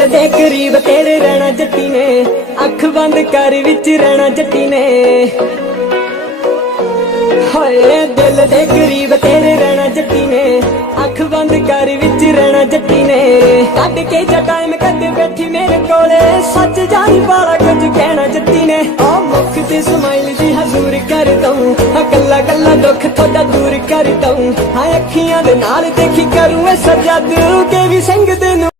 दिल दे करीब तेरे रहना जट्टी ने, अख बंद कर विच रहना जट्टी ने। हाय दिल दे करीब तेरे रहना जट्टी ने, अख बंद कर विच रहना जट्टी ने। कट के जा टाइम कद बैठी मेरे कोले, सच जानी वाला कुछ कहना जट्टी ने। आ मुख ते स्माइल जी हजूर कर दूं, कल्ला कल्ला दुख थोड़ा दूर कर दूं। हाँ अखियां दे नाल देखी करूं ऐसा जादू के भी संग दे